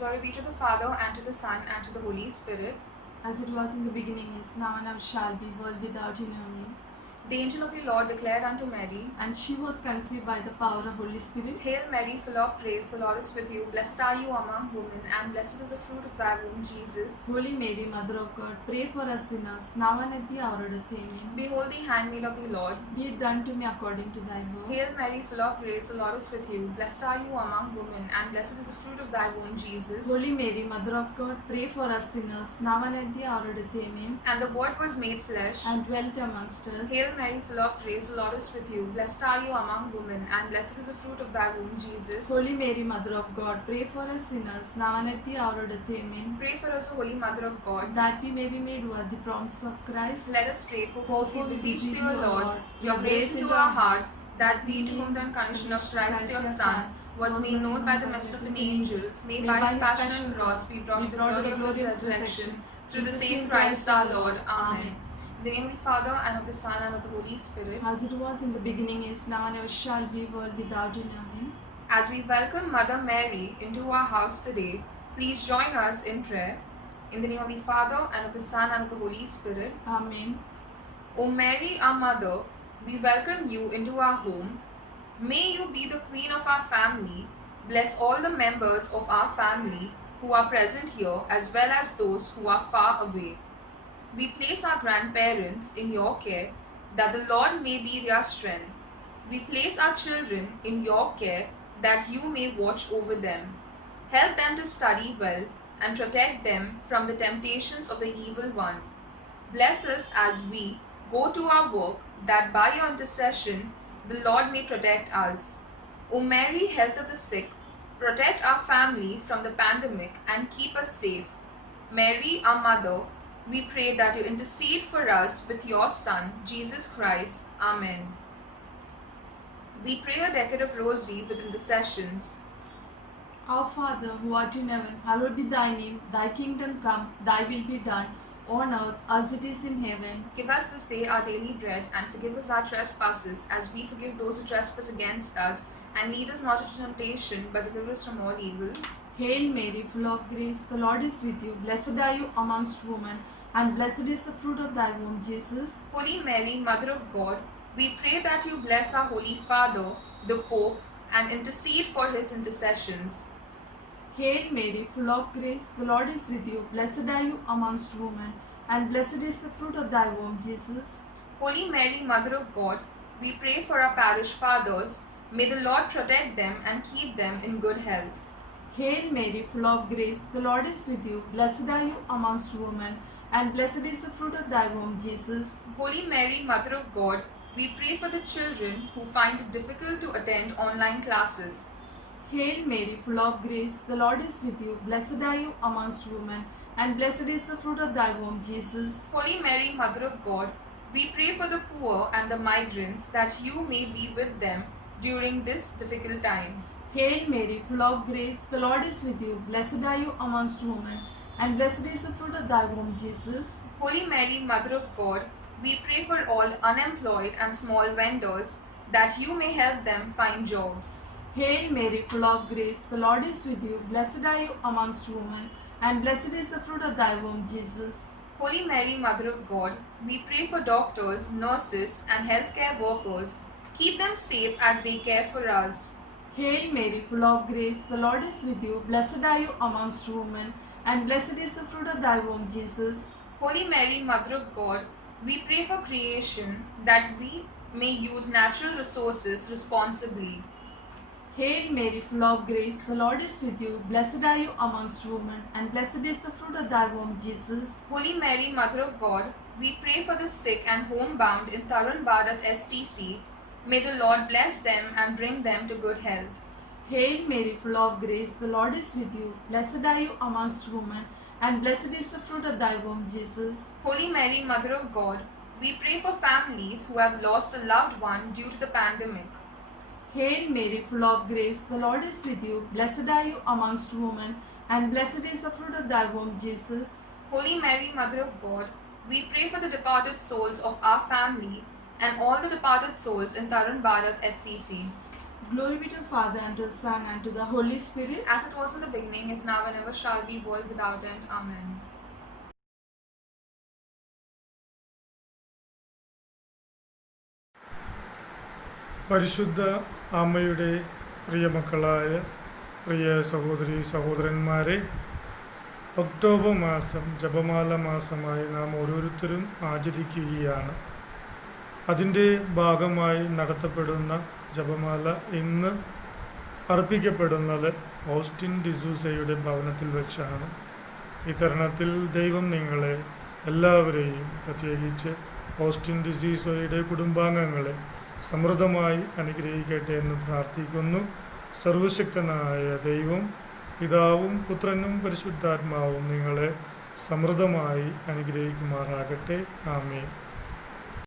Glory be to the Father, and to the Son, and to the Holy Spirit. As it was in the beginning, is now, and ever shall be, world without end. Amen. The angel of the Lord declared unto Mary, And she was conceived by the power of Holy Spirit. Hail Mary, full of grace, the Lord is with you. Blessed are you among women, and blessed is the fruit of thy womb, Jesus. Holy Mary, Mother of God, pray for us sinners, now and at the hour of death. Amen. Behold the handmaid of the Lord. Be it done to me according to thy word. Hail Mary, full of grace, the Lord is with you. Blessed are you among women, and blessed is the fruit of thy womb, Jesus. Holy Mary, Mother of God, pray for us sinners, now and at the hour of death. Amen. And the Word was made flesh, and dwelt amongst us. Hail Mary, full of grace, the Lord is with you. Blessed are you among women, and blessed is the fruit of thy womb, Jesus. Holy Mary, Mother of God, pray for us sinners, now and at the hour of death. Amen. Pray for us, O Holy Mother of God, that we may be made worthy the promise of Christ. Let us pray. Wherefore We beseech thee, O Lord, your grace into our heart, that we, to whom the incarnation of Christ your Son was made known by the message of an angel, may by his passion and cross be brought to the glory of his resurrection, through the same Christ our Lord. Amen. In the name of the Father, and of the Son, and of the Holy Spirit. As it was in the beginning, is now, and ever shall be, world without end. Amen. As we welcome Mother Mary into our house today, please join us in prayer. In the name of the Father, and of the Son, and of the Holy Spirit. Amen. O Mary, our Mother, we welcome you into our home. May you be the Queen of our family. Bless all the members of our family who are present here, as well as those who are far away. We place our grandparents in your care, that the Lord may be their strength. We place our children in your care, that you may watch over them. Help them to study well and protect them from the temptations of the evil one. Bless us as we go to our work, that by your intercession the Lord may protect us. O Mary, health of the sick, protect our family from the pandemic and keep us safe. Mary, our Mother, we pray that you intercede for us with your Son, Jesus Christ. Amen. We pray a decade of rosary with intercessions. Our Father, who art in heaven, hallowed be thy name. Thy kingdom come, thy will be done, on earth as it is in heaven. Give us this day our daily bread, and forgive us our trespasses, as we forgive those who trespass against us. And lead us not into temptation, but deliver us from all evil. Hail Mary, full of grace, the Lord is with you. Blessed are you amongst women, and blessed is the fruit of thy womb, Jesus. Holy Mary, Mother of God, we pray that you bless our Holy Father, the Pope, and intercede for his intercessions. Hail Mary, full of grace, the Lord is with you. Blessed are you amongst women, and blessed is the fruit of thy womb, Jesus. Holy Mary, Mother of God, we pray for our parish fathers. May the Lord protect them and keep them in good health. Hail Mary, full of grace, the Lord is with you. Blessed are you amongst women, and blessed is the fruit of thy womb, Jesus. Holy Mary, Mother of God, we pray for the children who find it difficult to attend online classes. Hail Mary, full of grace, the Lord is with you. Blessed are you amongst women, and blessed is the fruit of thy womb, Jesus. Holy Mary, Mother of God, we pray for the poor and the migrants, that you may be with them during this difficult time. Hail Mary, full of grace, the Lord is with you. Blessed are you amongst women, and blessed is the fruit of thy womb, Jesus. Holy Mary, Mother of God, we pray for all unemployed and small vendors, that you may help them find jobs. Hail Mary, full of grace, the Lord is with you. Blessed are you amongst women, and blessed is the fruit of thy womb, Jesus. Holy Mary, Mother of God, we pray for doctors, nurses, and healthcare workers. Keep them safe as they care for us. Hail Mary, full of grace, the Lord is with you. Blessed are you amongst women, and blessed is the fruit of thy womb, Jesus. Holy Mary, Mother of God, we pray for creation, that we may use natural resources responsibly. Hail Mary, full of grace, the Lord is with you. Blessed are you amongst women, and blessed is the fruit of thy womb, Jesus. Holy Mary, Mother of God, we pray for the sick and homebound in Tarun Bharat SCC. May the Lord bless them and bring them to good health. Hail Mary, full of grace, the Lord is with you. Blessed are you amongst women, and blessed is the fruit of thy womb, Jesus. Holy Mary, Mother of God, we pray for families who have lost a loved one due to the pandemic. Hail Mary, full of grace, the Lord is with you. Blessed are you amongst women, and blessed is the fruit of thy womb, Jesus. Holy Mary, Mother of God, we pray for the departed souls of our family and all the departed souls in Tarun Bharat SCC. Glory be to the Father, and to the Son, and to the Holy Spirit. As it was in the beginning, is now, and ever shall be, world without end. Amen. പരിശുദ്ധ അമ്മയുടെ പ്രിയമക്കളായ പ്രിയ സഹോദരി സഹോദരന്മാരെ, October മാസം ജപമാല മാസമായി നാം ഓരോരുത്തരും ആചരിക്കുകയാണ്. അതിൻ്റെ ഭാഗമായി നടത്തപ്പെടുന്ന ജപമാല ഇന്ന് അർപ്പിക്കപ്പെടുന്നത് ഓസ്റ്റിൻ ഡിസൂസയുടെ ഭവനത്തിൽ വെച്ചാണ്. ഈ തരുണത്തിൽ ദൈവം നിങ്ങളെ എല്ലാവരെയും, പ്രത്യേകിച്ച് ഓസ്റ്റിൻ ഡിസൂസയുടെ കുടുംബാംഗങ്ങളെ സമൃദ്ധമായി അനുഗ്രഹിക്കട്ടെ എന്ന് പ്രാർത്ഥിക്കുന്നു. സർവശക്തനായ ദൈവം, പിതാവും പുത്രനും പരിശുദ്ധാത്മാവും നിങ്ങളെ സമൃദ്ധമായി അനുഗ്രഹിക്കുമാറാകട്ടെ. ആമേൻ.